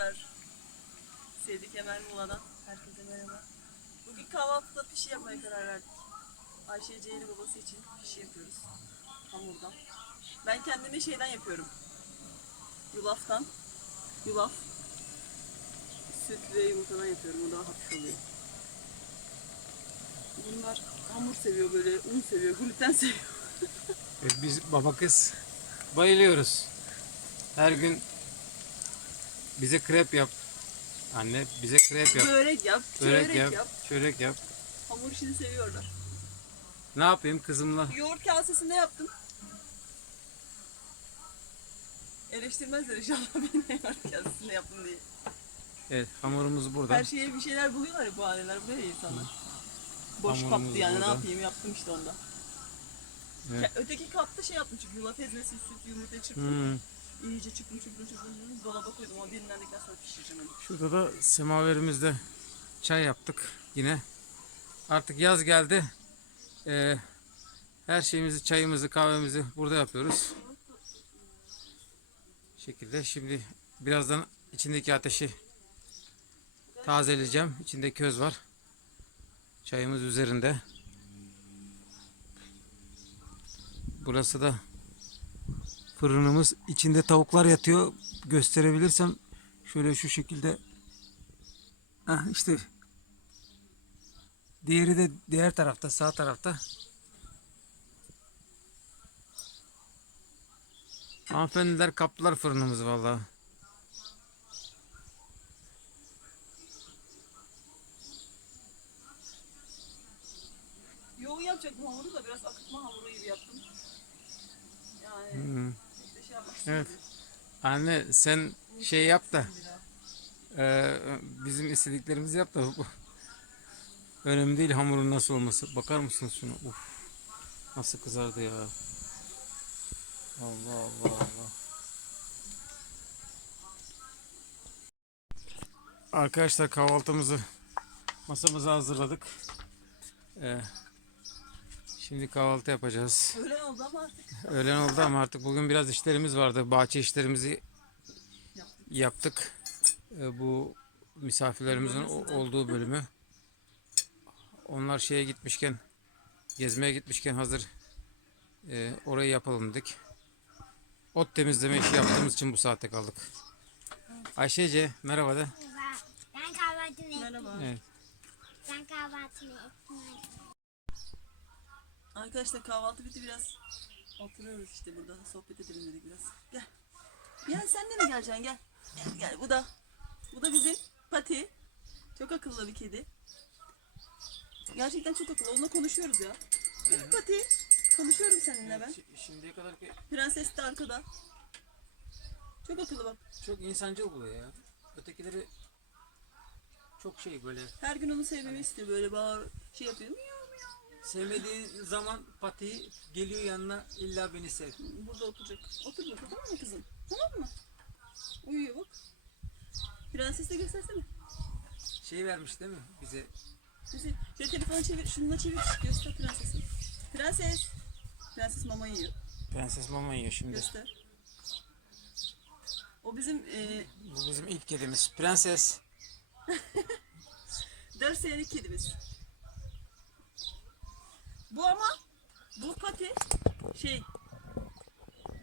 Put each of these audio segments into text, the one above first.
sever. Sevdik Emel Muğla'dan. Herkese merhaba. Bugün kahvaltıda pişi yapmaya karar verdik. Ayşe Ceyli babası için pişi yapıyoruz. Hamurdan. Ben kendime şeyden yapıyorum. Yulaftan. Yulaf. Süt ve yumurtadan yapıyorum. O daha hafif oluyor. Bunlar hamur seviyor böyle, un seviyor, gluten seviyor. Evet, biz baba kız bayılıyoruz. Her gün bize krep yap. Anne bize krep yap. Börek yap, Börek çörek yap, yap. çörek yap. Hamur işini seviyorlar. Ne yapayım kızımla? Yoğurt kasesinde yaptım. Eleştirmezler inşallah beni yoğurt kasesinde yaptım diye. Evet hamurumuz burada. Her şeye bir şeyler buluyorlar ya bu aileler, ne insanlar. Boş Hamurumuz kaptı yani burada. ne yapayım yaptım işte onda. Evet. Ya, öteki kapta şey yaptım çünkü yulaf ezmesi, süt, yumurta çırptım. Hmm. İyice çırptım çırptım çırptım. Dolaba koydum o dinlendikten sonra pişireceğim. Şurada da semaverimizde çay yaptık yine. Artık yaz geldi. Ee, her şeyimizi, çayımızı, kahvemizi burada yapıyoruz. Şekilde şimdi birazdan içindeki ateşi tazeleyeceğim. İçinde köz var. Çayımız üzerinde. Burası da fırınımız. İçinde tavuklar yatıyor. Gösterebilirsem şöyle şu şekilde. Heh, işte diğeri de diğer tarafta, sağ tarafta. Hanımefendiler kaptılar fırınımızı vallahi. Yoğun yapacaktım hamuru da biraz akıtma hamuru gibi yaptım. Yani Hmm. işte şey yapmak Evet. istemedim. Anne sen şey yap da. Ee, bizim istediklerimizi yap da önemli değil hamurun nasıl olması. Bakar mısınız şuna? Uf. Nasıl kızardı ya. Allah Allah Allah. Arkadaşlar kahvaltımızı masamıza hazırladık. Ee, şimdi kahvaltı yapacağız. Öğlen oldu ama artık Öğlen oldu ama artık bugün biraz işlerimiz vardı. Bahçe işlerimizi yaptık. Ee, bu misafirlerimizin olduğu bölümü. Onlar şeye gitmişken, gezmeye gitmişken hazır e, orayı yapalım dedik. Ot temizleme işi yaptığımız için bu saate kaldık. Ayşece merhaba de. Merhaba. Ben kahvaltımı ettim. Merhaba. Evet. Ben kahvaltımı ettim. Arkadaşlar kahvaltı bitti biraz. Oturuyoruz işte burada sohbet edelim dedik biraz. Gel. Gel sen de mi geleceksin gel. Gel bu da. Bu da bizim Pati. Çok akıllı bir kedi. Gerçekten çok akıllı. Onunla konuşuyoruz ya. Değil mi Pati? Konuşuyorum seninle ben. Şimdiye kadar ki Prenses de arkada. Çok akıllı bak. çok insancıl buluyor ya. Ötekileri çok şey böyle Her gün onu sevmemi istiyor. Böyle bağır şey yapıyor. Miyav miyav. sevmediği zaman pati geliyor yanına illa beni sev. Burada oturacak. Otur burada tamam mı kızım? Tamam mı? Uyuyor bak. Prenses de göstersene. Şey vermiş değil mi bize? Bizi şöyle telefonu çevir, şununla çevir. Göster prensesi. Prenses. Prenses mama yiyor. Prenses mama yiyor şimdi. Göster. O bizim e, Bu bizim ilk kedimiz. Prenses. 4 senelik kedimiz. Bu ama bu pati şey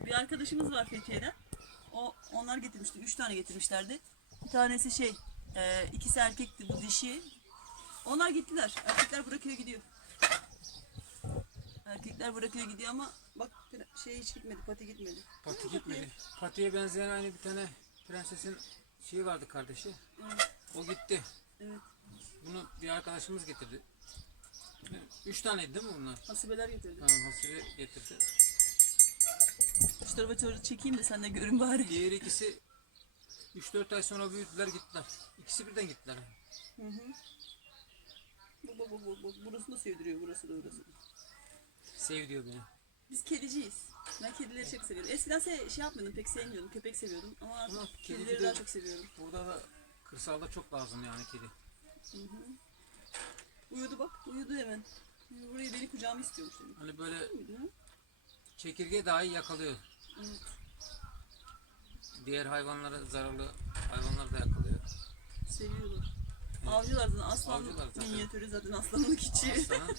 bir arkadaşımız var Fethiye'den. O onlar getirmişti. Üç tane getirmişlerdi. Bir tanesi şey e, ikisi erkekti bu dişi. Onlar gittiler. Erkekler bırakıyor gidiyor. Erkekler bırakıyor gidiyor ama bak şey hiç gitmedi. Pati gitmedi. Pati gitmedi. Pati'ye benzeyen aynı bir tane prensesin şeyi vardı kardeşi. Evet. O gitti. Evet. Bunu bir arkadaşımız getirdi. Üç taneydi değil mi bunlar? Hasibeler getirdi. Tamam hasibe getirdi. Doğru çekeyim de sen de görün bari. Diğer ikisi 3-4 ay sonra büyüdüler gittiler. İkisi birden gittiler. Hı hı. Bu, bu, bu, bu, bu. Burası da sevdiriyor, burası da orası. Sev diyor beni. Biz kediciyiz. Ben kedileri çok seviyorum. Eskiden se- şey yapmıyordum, pek sevmiyordum, köpek seviyordum. Ama artık Ama kedi kedileri de- daha çok seviyorum. Burada da kırsalda çok lazım yani kedi. Uyudu bak, uyudu hemen. Burayı beni kucağıma istiyormuş demek. Hani böyle Uyudu çekirge dahi yakalıyor. Evet. Diğer hayvanlara zararlı Hayvanlar da yakalıyor. Seviyorlar. Avcılar zaten aslan Avcılar zaten. minyatürü zaten aslanın içi. Aslanın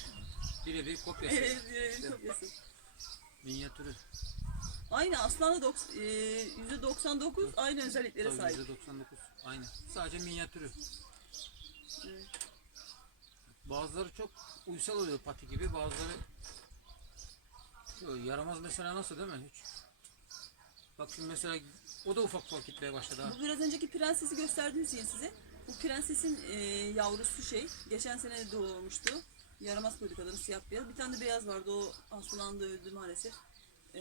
birebir kopyası. evet birebir kopyası. Minyatürü. Aynı aslanla dok- e, %99 aynı özelliklere Tabii sahip. %99 aynı. Sadece minyatürü. Evet. Bazıları çok uysal oluyor pati gibi. Bazıları yaramaz mesela nasıl değil mi? Hiç. Bak şimdi mesela o da ufak ufak gitmeye başladı ha. Bu biraz önceki prensesi gösterdiğim şey size. Bu prensesin e, yavrusu şey. Geçen sene doğurmuştu. Yaramaz politikaların siyah beyaz. Bir tane de beyaz vardı. O hastalandı öldü maalesef. E,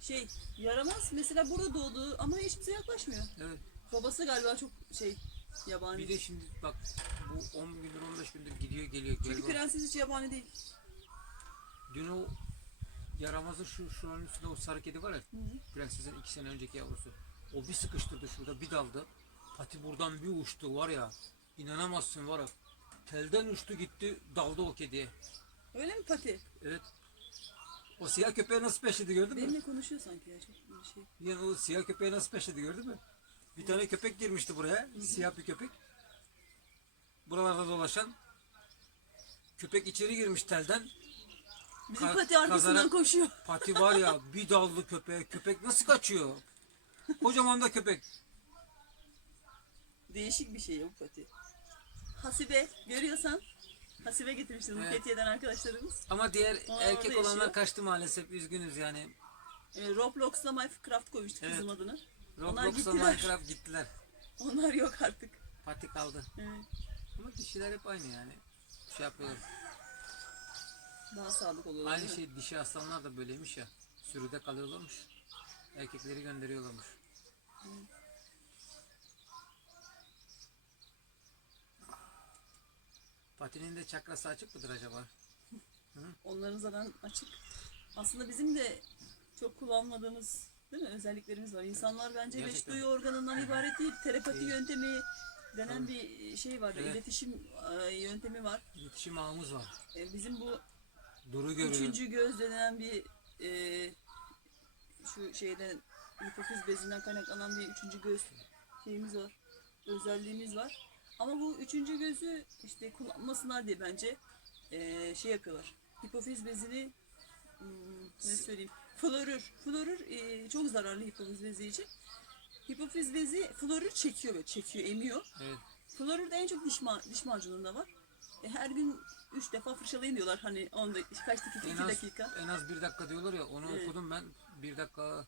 şey yaramaz mesela burada doğdu ama hiç bize yaklaşmıyor. Evet. Babası galiba çok şey yabani. Bir de şimdi bak bu 10 gündür 15 gündür gidiyor geliyor. Çünkü galiba. prenses hiç yabani değil. Dün o yaramazı şu şuranın üstünde o sarı kedi var ya. Prensesin iki sene önceki yavrusu. O bir sıkıştırdı şurada bir daldı. Pati buradan bir uçtu var ya. inanamazsın var ya. Telden uçtu gitti daldı o kediye. Öyle mi Pati? Evet. O siyah köpeği nasıl peşledi gördün mü? Benimle konuşuyor sanki ya çok bir şey. Yani o siyah köpeği nasıl peşledi gördün mü? Bir tane köpek girmişti buraya. Siyah bir köpek. Buralarda dolaşan. Köpek içeri girmiş telden. Bizim Ka- Pati arkasından kazara- koşuyor. Pati var ya bir dallı köpeğe. Köpek nasıl kaçıyor? Kocaman da köpek. Değişik bir şey bu Pati. Hasibe görüyorsan Hasibe getirmiştir bu Evet. Fethiye'den arkadaşlarımız. Ama diğer Aa, erkek orada olanlar yaşıyor. kaçtı maalesef. Üzgünüz yani. E, Roblox'ta Minecraft koymuştuk Evet. kızım adını. Onlar gittiler. Minecraft gittiler. Onlar yok artık. Pati kaldı. Evet. Ama kişiler hep aynı yani. Şey yapıyorlar. Daha sadık oluyorlar. Aynı değil mi? şey dişi aslanlar da böyleymiş ya. Sürüde kalıyorlarmış. Erkekleri gönderiyorlarmış. Patinin de çakrası açık mıdır acaba? Onların zaten açık. Aslında bizim de çok kullanmadığımız değil mi özelliklerimiz var. İnsanlar bence beş Gerçekten. duyu organından ibaret değil. Değil. yöntemi denen bir şey var. Evet. İletişim e, yöntemi var. İletişim ağımız var. E, bizim bu Duru görüyor. Üçüncü göz denen bir e, şu şeyden hipofiz bezinden kaynaklanan bir üçüncü göz şeyimiz var. Özelliğimiz var. Ama bu üçüncü gözü işte kullanmasınlar diye bence e, şey yapıyorlar. Hipofiz bezini hmm, ne söyleyeyim florür. Florür e, çok zararlı hipofiz bezi için. Hipofiz bezi florür çekiyor böyle çekiyor emiyor. Evet. Florür de en çok diş, ma diş macununda var. E, her gün üç defa fırçalayın diyorlar hani 10 dakika, kaç dakika, En 2 az, dakika. en az bir dakika diyorlar ya onu Evet. okudum ben. Bir dakika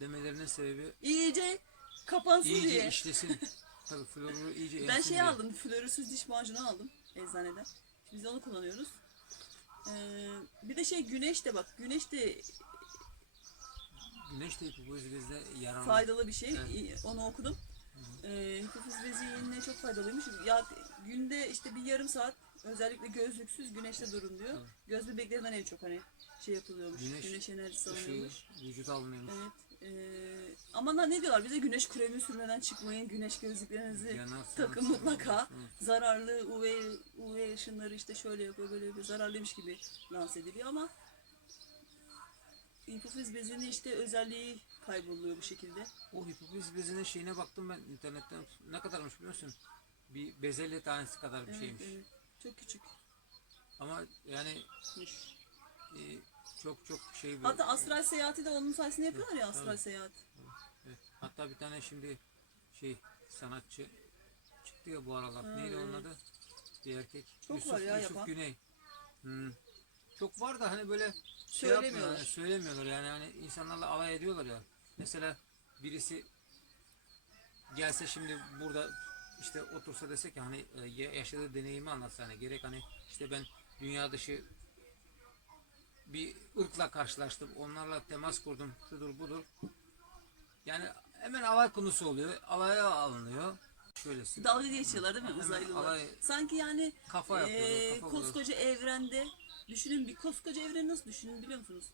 demelerinin sebebi İyice kapansın iyice diye. işlesin. Tabii floruru iyice Ben emsin şey diye. aldım, florürsüz diş macunu aldım eczaneden. Biz de onu kullanıyoruz. Ee, bir de şey güneş de bak, güneş de Güneş de hipofiz bezde yararlı. faydalı bir şey. Evet. İyi, Onu okudum. Ee, hipofiz bezi yine çok faydalıymış. Ya günde işte bir yarım saat özellikle gözlüksüz güneşte durun diyor. Evet. Göz bebeklerinden en çok hani şey yapılıyormuş. Güneş Güneş, enerjisi alınıyormuş. vücuda alınıyormuş. Evet. Ee, ama ne diyorlar bize güneş kremi sürmeden çıkmayın. Güneş gözlüklerinizi Yanarsınız, takın mutlaka. yanarsınız. Zararlı UV, UV ışınları işte şöyle yapıyor böyle yapıyor. Zararlıymış gibi lanse ediliyor ama hipofiz bezinin işte özelliği kayboluyor bu şekilde. O hipofiz bezinin şeyine baktım ben internetten. Ne kadarmış biliyor musun? Bir bezelye tanesi kadar bir Evet, şeymiş. evet. Çok küçük. Ama yani e, çok çok şey bir... Hatta astral seyahati de onun sayesinde yapıyorlar ya astral Evet. seyahat. Evet. Hatta bir tane şimdi şey sanatçı çıktı ya bu aralar. Ha, Neydi onun adı? Bir erkek. Çok Yusuf, var ya Yusuf yapan. Güney. Hmm. Çok var da hani böyle şey Söylemiyorlar. yani söylemiyorlar yani hani insanlarla alay ediyorlar ya. Mesela birisi gelse şimdi burada işte otursa dese ki hani e, ya- yaşadığı deneyimi anlatsa hani gerek hani işte ben dünya dışı bir ırkla karşılaştım. Onlarla temas kurdum. Şudur budur. Yani hemen alay konusu oluyor. Alaya alınıyor. Şöylesi. Dalga geçiyorlar değil mi Hemen uzaylılar? alay- Sanki yani Kafa yapıyorlar, eee, kafa koskoca evrende düşünün bir koskoca evreni nasıl düşünün biliyor musunuz?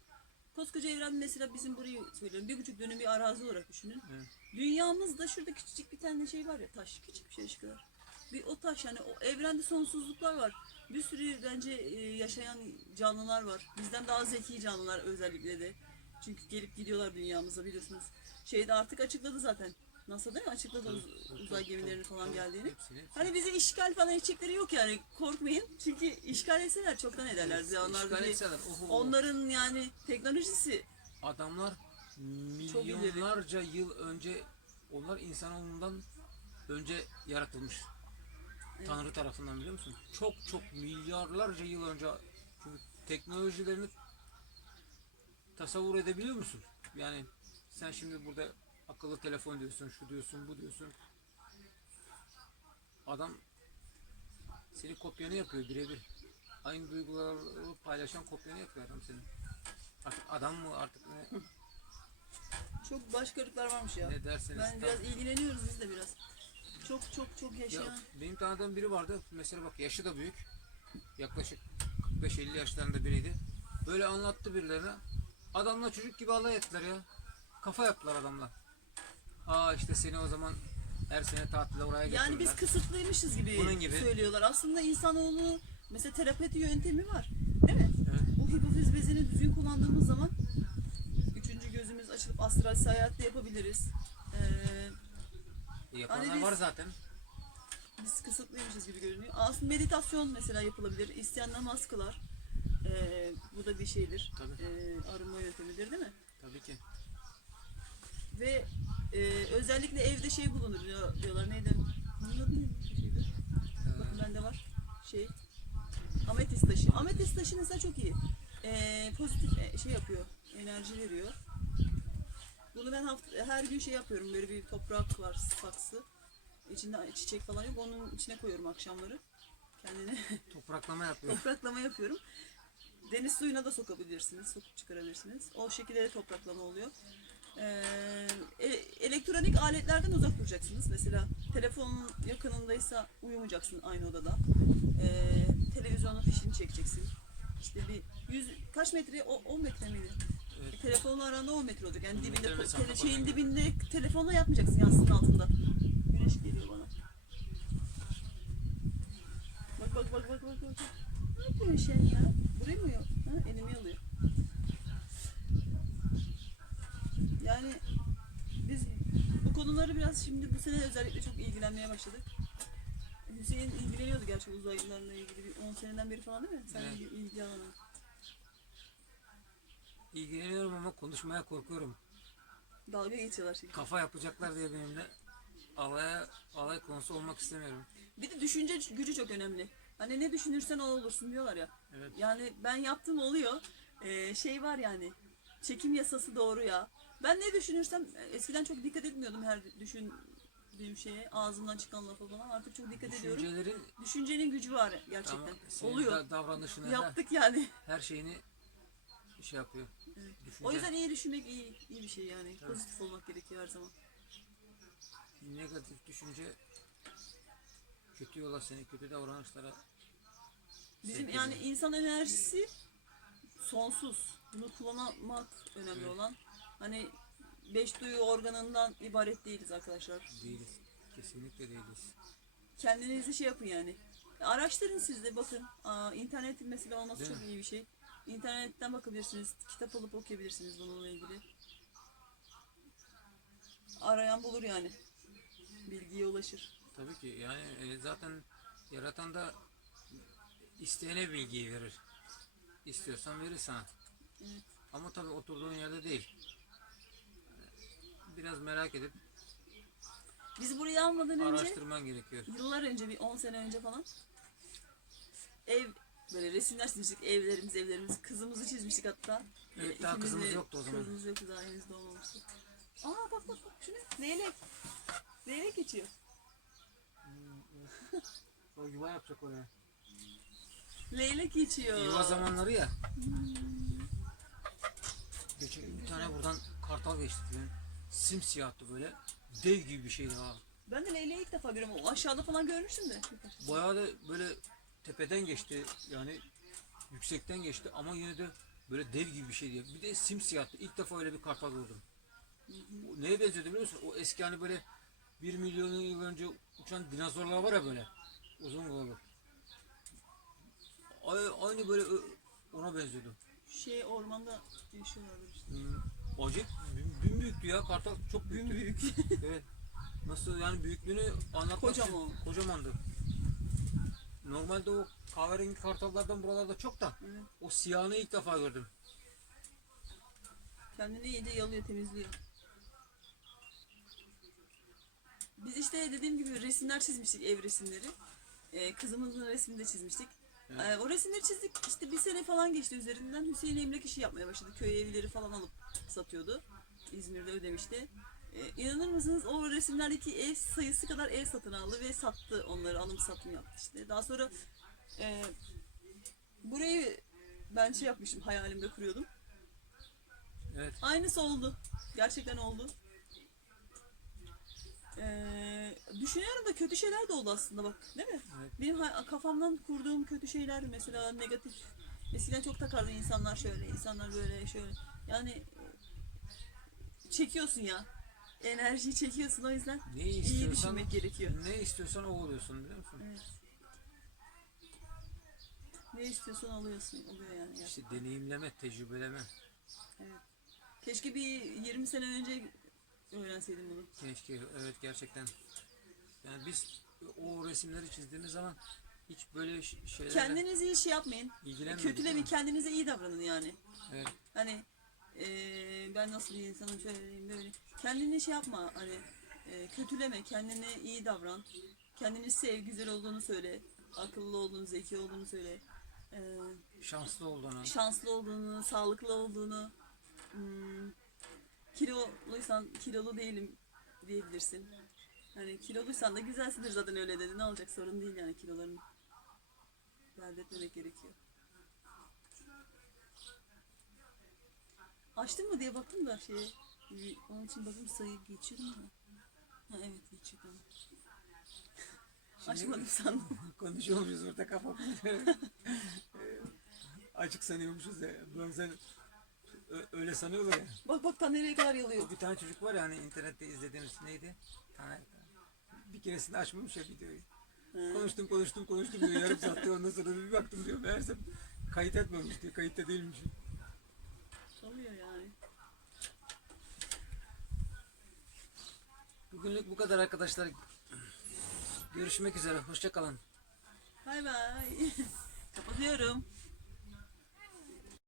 Koskoca evren mesela bizim burayı söylüyorum bir buçuk dönüm bir arazi olarak düşünün. Evet. Dünyamızda şurada küçücük bir tane şey var ya taş küçük bir şey kadar. Bir o taş yani o evrende sonsuzluklar var. Bir sürü bence e, yaşayan canlılar var. Bizden daha zeki canlılar özellikle de. Çünkü gelip gidiyorlar dünyamıza biliyorsunuz. Şeyde artık açıkladı zaten. NASA değil mi? Açıkladı uz- Tabii, uzay gemilerinin falan geldiğini. Hani bize işgal falan edecekleri yok yani korkmayın. Çünkü işgal etseler çoktan ederler. bize. Onlar İşgal bizi- etseler, oho. onların yani teknolojisi adamlar milyonlarca yıl önce onlar insanoğlundan önce yaratılmış. Evet. Tanrı tarafından biliyor musun? Çok çok milyarlarca yıl önce çünkü teknolojilerini tasavvur edebiliyor musun? Yani sen şimdi burada akıllı telefon diyorsun, şu diyorsun, bu diyorsun. Adam senin kopyanı yapıyor birebir. Aynı duyguları paylaşan kopyanı yapıyor adam senin. Artık adam mı artık ne, çok başkalıklar varmış ya. ne derseniz. Ben tam- biraz ilgileniyoruz biz de biraz. Çok çok çok Ya, yaşayan. benim tanıdığım biri vardı. Mesela bak yaşı da büyük. Yaklaşık 45-50 yaşlarında biriydi. Böyle anlattı birilerine. Adamla çocuk gibi alay ettiler ya. Kafa yaptılar adamla. Aa işte seni o zaman her sene tatile oraya Yani götürürler. biz kısıtlıymışız gibi, Bunun gibi. söylüyorlar. Aslında insanoğlu mesela terapeti yöntemi var. Değil mi? Evet. Bu hipofiz bezini düzgün kullandığımız zaman üçüncü gözümüz açılıp astral seyahat de yapabiliriz. Ee, Yapanlar Hani biz- var zaten. biz kısıtlıymışız gibi görünüyor. Aslında meditasyon mesela yapılabilir. İsteyen namaz kılar. Ee, bu da bir şeydir. Tabii. Ee, arınma yöntemidir değil mi? Tabii ki. Ve e, özellikle evde şey bulunur diyor- diyorlar. Neydi? Bunun adı neydi? Bir şeydi. Bakın bende var. Şey. Ametist taşı. Ametist taşı mesela çok iyi. Ee, pozitif e, şey yapıyor. Enerji veriyor. Bunu ben hafta, her gün şey yapıyorum. Böyle bir toprak var saksı. İçinde çiçek falan yok. Onun içine koyuyorum akşamları. Kendine Topraklama yapıyor. topraklama yapıyorum. Deniz suyuna da sokabilirsiniz, sokup çıkarabilirsiniz. O şekilde de topraklama oluyor. Ee, e- elektronik aletlerden uzak duracaksınız. Mesela telefonun yakınındaysa uyumayacaksın aynı odada. Ee, televizyonun fişini çekeceksin. İşte bir yüz kaç metre? O 10 metre miydi? Evet. Telefonla aranda 10 metre olacak. Yani 10 dibinde tele- şeyin dibinde telefonla yatmayacaksın yastığın altında. Güneş geliyor bana. Bak bak bak bak bak bak. Ne yapıyorsun sen ya? Burayı mı yok? Ha, elimi alıyor. Yani biz bu konuları biraz şimdi bu sene özellikle çok ilgilenmeye başladık. Hüseyin ilgileniyordu gerçi uzaylılarla ilgili bir 10 seneden beri falan değil mi? Sen Evet. ilgi, ilgi alanın. İlgileniyorum ama konuşmaya korkuyorum. Dalga geçiyorlar şimdi. Kafa yapacaklar diye benimle alaya alay konusu olmak istemiyorum. Bir de düşünce gücü çok önemli. Hani ne düşünürsen o olursun diyorlar ya. Evet. Yani ben yaptım oluyor. Ee, şey var yani. Çekim yasası doğru ya. Ben ne düşünürsem eskiden çok dikkat etmiyordum her düşündüğüm şeye. Ağzımdan çıkan lafa falan. Artık çok dikkat ediyorum. Düşüncelerin Düşüncenin gücü var gerçekten. ama senin Oluyor. da- davranışını, Yaptık yani. her şeyini şey yapıyor. Düşünce, O yüzden iyi düşünmek iyi, iyi bir şey yani. Tabii. Pozitif olmak gerekiyor her zaman. negatif düşünce kötü yola seni, kötü davranışlara Bizim sevk yani ediyor. insan enerjisi sonsuz. Bunu kullanmak önemli Evet. olan. Hani beş duyu organından ibaret değiliz arkadaşlar. değiliz. Kesinlikle değiliz. Kendinizi şey yapın yani. Araştırın siz de bakın. Aa, internetin mesela olması Değil çok mi? iyi bir şey. İnternetten bakabilirsiniz. Kitap alıp okuyabilirsiniz bununla ilgili. Arayan bulur yani. Bilgiye ulaşır. Tabii ki yani e, zaten yaratan da isteyene bilgiyi verir. İstiyorsan verir sana. Evet. Ama tabii oturduğun yerde değil. Yani Biraz merak edip Biz burayı almadan önce araştırman gerekiyor. yıllar önce bir 10 sene önce falan ev böyle resimler çizmiştik evlerimiz evlerimiz kızımızı çizmiştik hatta. Evet, Ee, daha ikimiz kızımız de- yoktu o zaman. Kızımız yoktu daha henüz doğmamıştı. Aa bak bak bak şu ne? Leylek. Leylek geçiyor. O yuva yapacak oraya. Leylek geçiyor. Yuva zamanları ya. Geçen bir tane buradan kartal geçti falan. Simsiyahtı böyle. Dev gibi bir şeydi ha. Ben de leyleği ilk defa görüyorum. O aşağıda falan görmüştüm de. Bayağı da böyle tepeden geçti yani yüksekten geçti ama yine de böyle dev gibi bir şeydi. Bir de simsiyahtı. İlk defa öyle bir kartal gördüm. O neye benziyordu biliyor musun? O eski hani böyle 1 milyon yıl önce uçan dinozorlar var ya böyle. Uzun kollu. Ay- Aynı böyle ona benziyordu. Şey ormanda yaşıyorlardır işte. Hmm, Acayip bin büyüktü ya kartal çok büyüktü. Büyük. evet. Nasıl yani büyüklüğünü anlatmak Kocaman. için kocamandı. Normalde o kahverengi kartallardan buralarda çok da Evet. o siyahını ilk defa gördüm. Kendini iyice yalıyor, temizliyor. Biz işte dediğim gibi resimler çizmiştik, ev resimleri. Ee, kızımızın resmini de çizmiştik. Ee, o resimleri çizdik. İşte bir sene falan geçti üzerinden. Hüseyin emlak işi yapmaya başladı. Köy evleri falan alıp satıyordu. İzmir'de ödemişti. Ee, inanır mısınız o resimlerdeki ev sayısı kadar ev satın aldı ve sattı onları. Alım satım yaptı işte. Daha sonra e, burayı ben şey yapmıştım hayalimde kuruyordum. Evet. Aynısı oldu. Gerçekten oldu. Ee, düşünüyorum da kötü şeyler de oldu aslında bak değil mi? Evet. Benim kafamdan kurduğum kötü şeyler mesela negatif. Eskiden çok takardı insanlar şöyle, insanlar böyle şöyle. Yani çekiyorsun ya. Enerjiyi çekiyorsun o yüzden Ne iyi istiyorsan düşünmek gerekiyor. ne istiyorsan o oluyorsun biliyor musun? Evet. Ne istiyorsan alıyorsun. Oluyor yani. İşte deneyimleme, tecrübeleme. Evet. Keşke bir 20 sene önce öğrenseydim bunu. Keşke evet gerçekten. Yani biz o resimleri çizdiğimiz zaman hiç böyle ş- şeylerle Kendinizi iyi şey yapmayın. ilgilenmedik. değil Kötülemeyin. mi? Kendinize iyi davranın yani. Evet. Hani eee, ben nasıl bir insanım şöyleyim böyle. Kendini şey yapma hani eee, kötüleme. Kendine iyi davran. Kendini sev. Güzel olduğunu söyle. Akıllı olduğunu, zeki olduğunu söyle. Eee, Şanslı olduğunu. şanslı olduğunu, sağlıklı olduğunu. Hmm, kiloluysan kilolu değilim diyebilirsin. Hani kiloluysan da güzelsindir zaten öyle dedi. Ne olacak sorun değil yani kiloların. Dert etmemek gerekiyor. Açtın mı diye baktım da şeye. bir- Onun için bakın sayı geçiyordum da. Ha evet geçiyordum. Açmadım sandım. Konuşuyormuşuz orada kafamda. Açık sanıyormuşuz ya. Bazen öyle sanıyorlar ya. Bak bak ta nereye kadar yalıyor. Bir tane çocuk var ya hani internette izlediğimiz neydi? Taner. Bir keresinde açmamış ya videoyu. Ha. Konuştum konuştum konuştum diyor yarım saatte ondan sonra bir baktım diyor meğerse kayıt etmemiş diyor kayıtta değilmiş. Oluyor yani. Bugünlük bu kadar arkadaşlar. Görüşmek üzere hoşça kalın. Bay bay. Kapatıyorum.